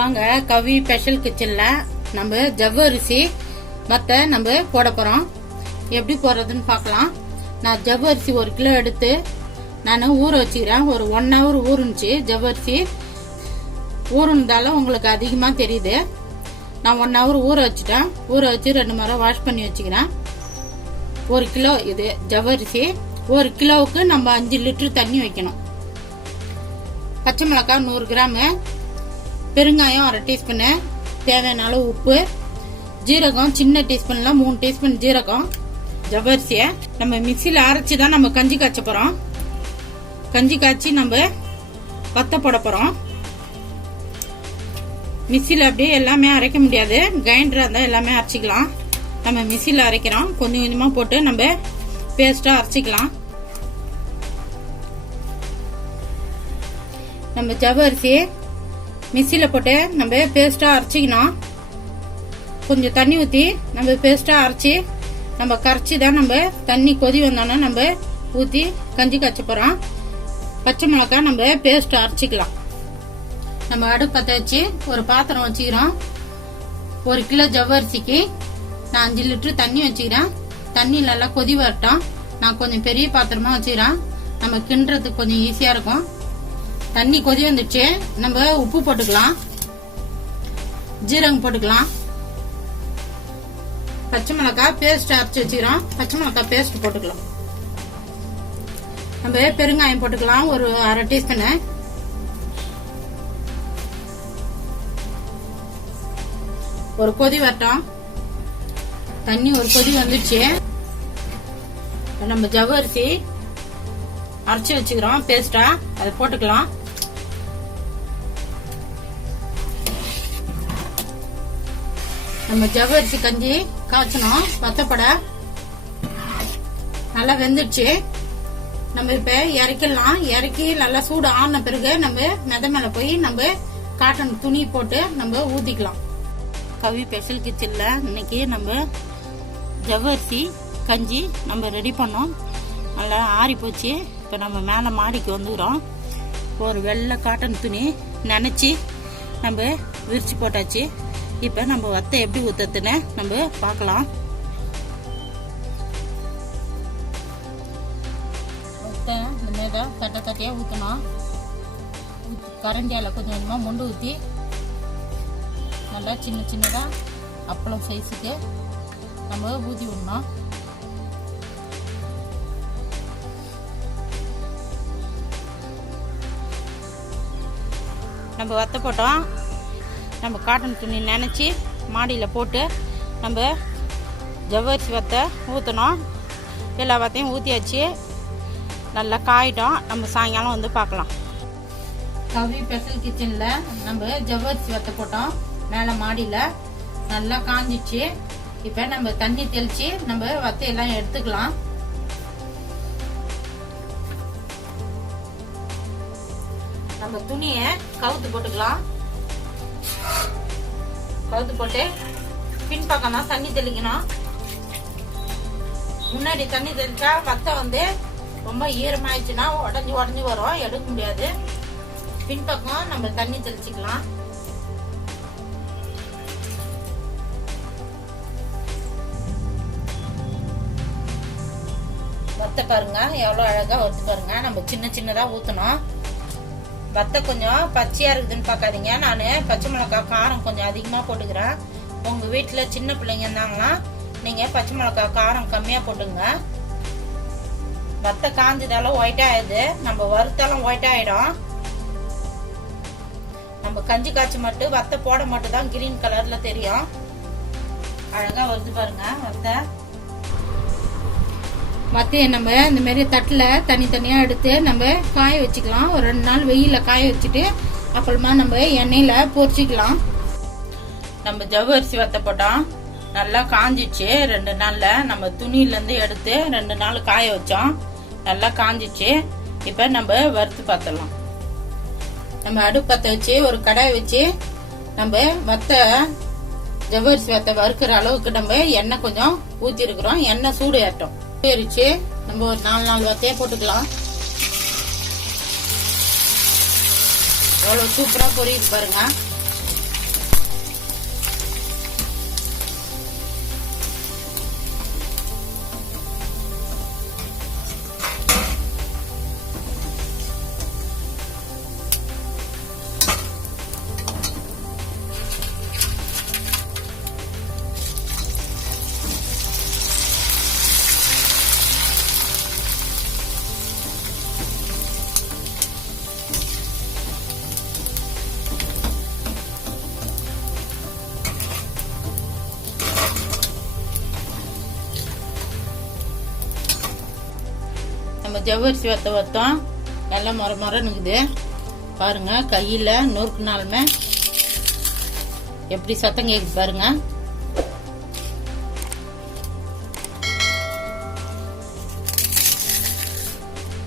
வாங்க கவி ஸ்பெஷல் கிச்சன்ல நம்ம ஜவ்வரிசி வத்த நம்ம போட போறோம். எப்படி போடுறதுன்னு பார்க்கலாம். நான் ஜவ்வரிசி 1 கிலோ எடுத்து நான் ஊற வச்சுக்கிறேன். ஒரு 1 hour ஊறுனுச்சு. ஜவ்வரிசி ஊறுனதால உங்களுக்கு அதிகமா தெரியுது. நான் 1 hour ஊற வச்சுட்டேன். ஊற வச்சு 2 முறை வாஷ் பண்ணி வச்சுக்கிறேன். 1 கிலோ இது ஜவ்வரிசி. 1 கிலோவுக்கு நம்ம 5 லிட்டர் தண்ணி வைக்கணும். பச்சை மிளகாய் 100 கிராம், பெருங்காயம் 1/2 டீஸ்பூனு, தேவையான அளவு உப்பு, ஜீரகம் சின்ன டீஸ்பூன்ல 3 டீஸ்பூன் ஜீரகம். ஜவ்வரிசிய நம்ம மிக்சியில அரைச்சி தான் நம்ம கஞ்சி காய்ச்ச போறோம். கஞ்சி காய்ச்சி நம்ம வத்த போட போறோம். மிக்சியில அப்படியே எல்லாமே அரைக்க முடியாது. கிரைண்டரா இருந்தா எல்லாமே அரைச்சிக்கலாம். நம்ம மிக்சியில அரைக்கிறோம். கொஞ்சம் கொஞ்சமா போட்டு நம்ம பேஸ்டா அரைச்சிக்கலாம். நம்ம ஜவ்வரிசி மிக்சியில போட்டு நம்ம பேஸ்டா அரைச்சிக்கணும். கொஞ்சம் தண்ணி ஊத்தி நம்ம பேஸ்டா அரைச்சி நம்ம கரைச்சி தான் நம்ம தண்ணி கொதி வந்தோன்னா நம்ம ஊத்தி கஞ்சி காய்ச்ச போறோம். பச்சை மிளகாய் நம்ம பேஸ்ட் அரைச்சிக்கலாம். நம்ம அடுப்பு பற்ற வச்சு ஒரு பாத்திரம் வச்சுக்கிறோம். 1 கிலோ ஜவ்வரிசிக்கு நான் 5 லிட்டர் தண்ணி வச்சுக்கிறேன். தண்ணி நல்லா கொதி வரட்டும். நான் கொஞ்சம் பெரிய பாத்திரமா வச்சுக்கிறேன். நம்ம கிண்டுறதுக்கு கொஞ்சம் ஈஸியா இருக்கும். தண்ணி கொதி வந்துச்சு. நம்ம உப்பு போட்டுக்கலாம், ஜீரகம் போட்டுக்கலாம், பச்சை மிளகாய் பேஸ்ட் அரைச்சி வச்சுக்கிறோம். பச்சை மிளகாய் பேஸ்ட் போட்டுக்கலாம். நம்ம பெருங்காயம் போட்டுக்கலாம், ஒரு 1/2 டீஸ்பூனு. ஒரு கொதி வரட்டும். தண்ணி ஒரு கொதி வந்துச்சு. நம்ம ஜவ்வரிசி அரைச்சி வச்சுக்கிறோம் பேஸ்டா, அதை போட்டுக்கலாம். நம்ம ஜவ்வரிசி கஞ்சி காய்ச்சணும். வத்தப்பட நல்லா வெந்துடுச்சு. நம்ம இப்ப இறக்கிடலாம். இறக்கி நல்லா சூடு ஆன பிறகு நம்ம மெத மேல போய் நம்ம காட்டன் துணி போட்டு நம்ம ஊத்திக்கலாம். கவி ஸ்பெஷல் கிச்சன்ல இன்னைக்கு நம்ம ஜவ்வரிசி கஞ்சி நம்ம ரெடி பண்ணோம். நல்லா ஆறி போச்சு. இப்ப நம்ம மேல மாடிக்கு வந்துக்கிறோம். ஒரு வெள்ளை காட்டன் துணி நினைச்சு நம்ம விரிச்சு போட்டாச்சு. இப்ப நம்ம வத்த எப்படி ஊத்துன்னு நம்ம பார்க்கலாம். இந்த மேல தட்டை தட்டையா ஊத்தணும். கரண்டியால கொஞ்சம் கொஞ்சமா முண்டு ஊத்தி நல்லா சின்ன சின்னதா அப்பளம் சைஸுக்கு நம்ம ஊத்தி விடணும். நம்ம வத்த போட்டோம். நம்ம காட்டன் துணி நினைச்சி மாடியில் போட்டு நம்ம ஜவ்வரிசி வத்தை ஊற்றணும். எல்லா வத்தையும் ஊற்றியாச்சு. நல்லா காயிட்டோம். நம்ம சாயங்காலம் வந்து பார்க்கலாம். கவி ஸ்பெஷல் கிச்சனில் நம்ம ஜவ்வரிசி வத்தை போட்டோம். மேலே மாடியில் நல்லா காஞ்சிச்சு. இப்போ நம்ம தண்ணி தெளித்து நம்ம வத்தையெல்லாம் எடுத்துக்கலாம். நம்ம துணியை கவுத்து போட்டுக்கலாம். கவுத்து போட்டு பின்பக்கம் தான் தண்ணி தெளிக்கணும். முன்னாடி தண்ணி தெளிச்சா வத்தை வந்து ரொம்ப ஈரமாயிடுச்சுன்னா உடஞ்சி வரும், எடுக்க முடியாது. பின்பக்கம் நம்ம தண்ணி தெளிச்சுக்கலாம். வத்தை பாருங்க எவ்வளவு அழகா வருது பாருங்க. நம்ம சின்ன சின்னதா ஊத்தணும். வத்தை கொஞ்சம் பச்சையா இருக்குதுன்னு பாக்காதீங்க. நான் பச்சை மிளகாய் காரம் கொஞ்சம் அதிகமா போட்டுக்கிறேன். உங்க வீட்டுல சின்ன பிள்ளைங்க இருந்தாங்கன்னா நீங்க பச்சை மிளகாய் காரம் கம்மியா போட்டுங்க. வத்தை காஞ்சதால ஒயிட் ஆயிடுது. நம்ம வறுத்தாலும் ஒயிட் ஆயிடும். நம்ம கஞ்சி காய்ச்சி மட்டும் வத்தை போட மட்டும் தான் கிரீன் கலர்ல தெரியும். அழகா வருது பாருங்க வத்தை. வத்தையை நம்ம இந்த மாதிரி தட்டுல தனித்தனியா எடுத்து நம்ம காய வச்சுக்கலாம். ஒரு 2 நாள் வெயில காய வச்சுட்டு அப்புறமா நம்ம எண்ணெயில பொரிச்சிக்கலாம். நம்ம ஜவ்வரிசி வத்தை போட்டோம். நல்லா காஞ்சிச்சு. 2 நாள்ல நம்ம துணியில இருந்து எடுத்து 2 நாள் காய வச்சோம். நல்லா காஞ்சிச்சு. இப்ப நம்ம வறுத்து பார்த்துடலாம். நம்ம அடுப்பு பத்த வச்சு ஒரு கடாய் வச்சு நம்ம வத்தை ஜவ்வரிசி வத்தை வறுக்கிற அளவுக்கு நம்ம எண்ணெய் கொஞ்சம் ஊத்தி இருக்கிறோம். எண்ணெய் சூடு ஏற்றோம். ஏறிச்சு. நம்ம ஒரு 4 வத்தையை போட்டுக்கலாம். எவ்வளவு சூப்பரா பொரியுது பாருங்க. ஜவ்வரிசி வத்தம் நல்லா மொரமொரன்னுக்குது பாருங்க. கையில நொறுக்குனாலுமே எப்படி சத்தம் கேக்குது பாருங்க.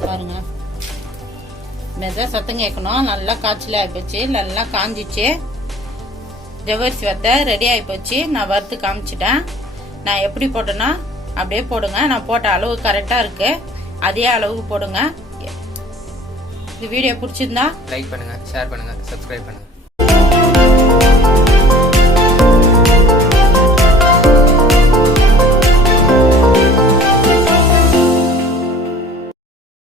பாருங்க மெத சத்தம் கேட்கணும். நல்லா காய்ச்சல் ஆயிப்போச்சு, நல்லா காஞ்சிச்சு. ஜவ்வரிசி வத்த ரெடி ஆயிப்போச்சு. நான் வறுத்து காமிச்சிட்டேன். நான் எப்படி போட்டேன்னா அப்படியே போடுங்க. நான் போட்ட அளவு கரெக்டா இருக்கு, அதே அளவுக்கு போடுங்க. இந்த வீடியோ பிடிச்சிருந்தா லைக் பண்ணுங்க, ஷேர் பண்ணுங்க, சப்ஸ்கிரைப் பண்ணுங்க.